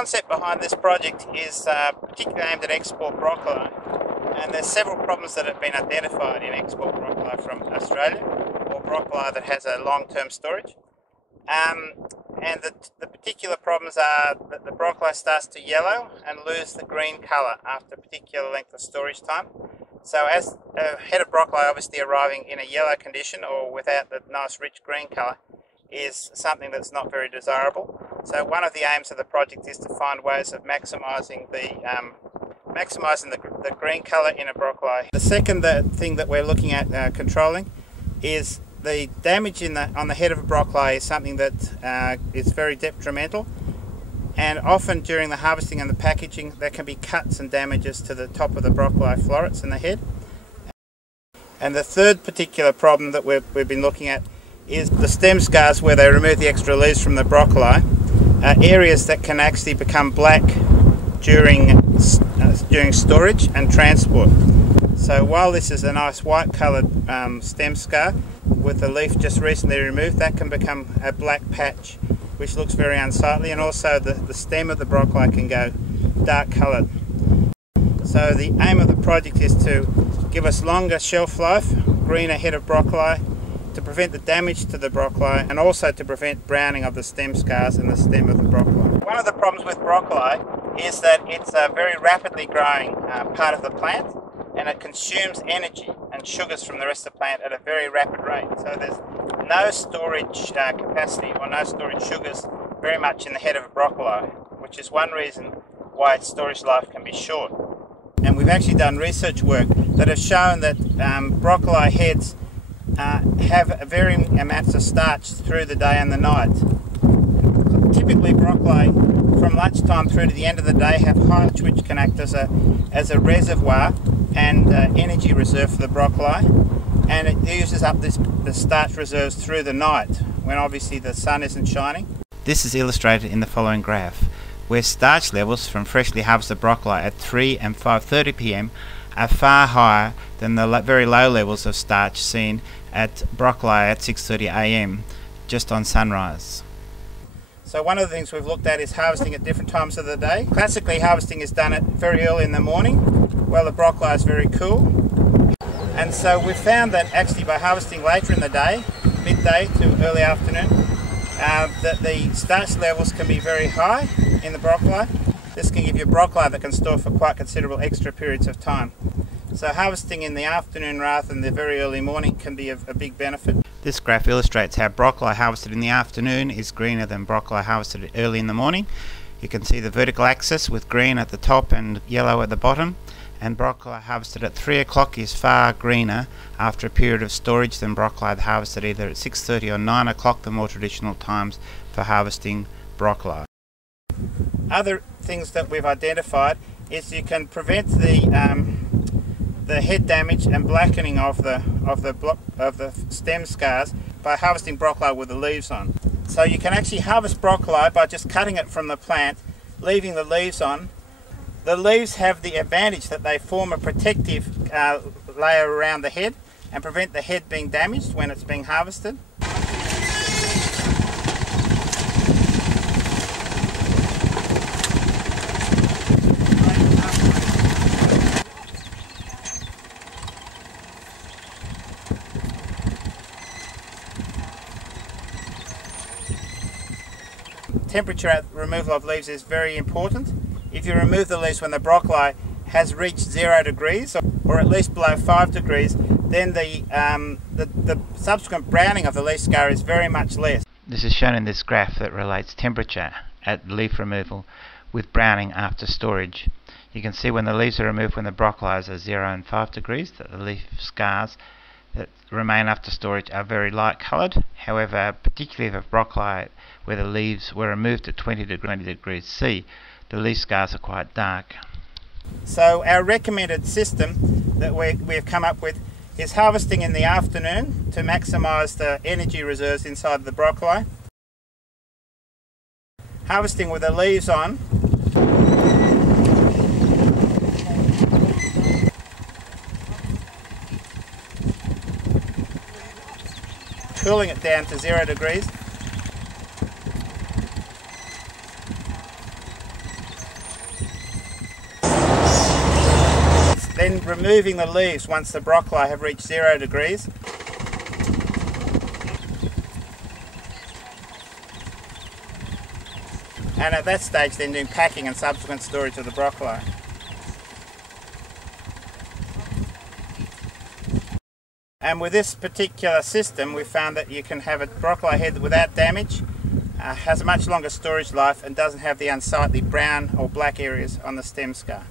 concept behind this project is particularly aimed at export broccoli, and there's several problems that have been identified in export broccoli from Australia, or broccoli that has a long-term storage. And the particular problems are that the broccoli starts to yellow and lose the green colour after a particular length of storage time. So as a head of broccoli obviously arriving in a yellow condition or without the nice rich green colour is something that's not very desirable. So one of the aims of the project is to find ways of maximising the green colour in a broccoli. The second thing that we're looking at controlling is the damage on the head of a broccoli is something that is very detrimental, and often during the harvesting and the packaging there can be cuts and damages to the top of the broccoli florets and the head. And the third particular problem that we've been looking at is the stem scars where they remove the extra leaves from the broccoli, areas that can actually become black during storage and transport. So while this is a nice white coloured stem scar with the leaf just recently removed, that can become a black patch which looks very unsightly, and also the stem of the broccoli can go dark coloured. So the aim of the project is to give us longer shelf life, greener head of broccoli, to prevent the damage to the broccoli, and also to prevent browning of the stem scars and the stem of the broccoli. One of the problems with broccoli is that it's a very rapidly growing part of the plant, and it consumes energy and sugars from the rest of the plant at a very rapid rate. So there's no storage capacity or no storage sugars very much in the head of a broccoli, which is one reason why its storage life can be short. And we've actually done research work that has shown that broccoli heads have varying amounts of starch through the day and the night. Typically broccoli from lunchtime through to the end of the day have hides which can act as a reservoir and energy reserve for the broccoli, and it uses up the starch reserves through the night when obviously the sun isn't shining. This is illustrated in the following graph, where starch levels from freshly harvested broccoli at 3 and 5:30 p.m. are far higher than the very low levels of starch seen at broccoli at 6:30 a.m. just on sunrise. So one of the things we've looked at is harvesting at different times of the day. Classically, harvesting is done at very early in the morning, while the broccoli is very cool. And so we found that actually by harvesting later in the day, midday to early afternoon, that the starch levels can be very high in the broccoli. This can give you broccoli that can store for quite considerable extra periods of time. So harvesting in the afternoon rather than the very early morning can be a big benefit. This graph illustrates how broccoli harvested in the afternoon is greener than broccoli harvested early in the morning. You can see the vertical axis with green at the top and yellow at the bottom, and broccoli harvested at 3 o'clock is far greener after a period of storage than broccoli harvested either at 6:30 or 9 o'clock, the more traditional times for harvesting broccoli. Other things that we've identified is you can prevent the head damage and blackening of the stem scars by harvesting broccoli with the leaves on. So you can actually harvest broccoli by just cutting it from the plant, leaving the leaves on. The leaves have the advantage that they form a protective layer around the head and prevent the head being damaged when it's being harvested. Temperature at removal of leaves is very important. If you remove the leaves when the broccoli has reached 0 degrees or at least below 5 degrees, then the subsequent browning of the leaf scar is very much less. This is shown in this graph that relates temperature at leaf removal with browning after storage. You can see when the leaves are removed when the broccoli is at 0 and 5 degrees that the leaf scars that remain after storage are very light coloured. However, particularly for broccoli where the leaves were removed at 20 degrees C, the leaf scars are quite dark. So our recommended system that we've come up with is harvesting in the afternoon to maximise the energy reserves inside the broccoli. Harvesting with the leaves on. Cooling it down to 0 degrees. then removing the leaves once the broccoli have reached 0 degrees. And at that stage then doing packing and subsequent storage of the broccoli. And with this particular system we found that you can have a broccoli head without damage, has a much longer storage life and doesn't have the unsightly brown or black areas on the stem scar.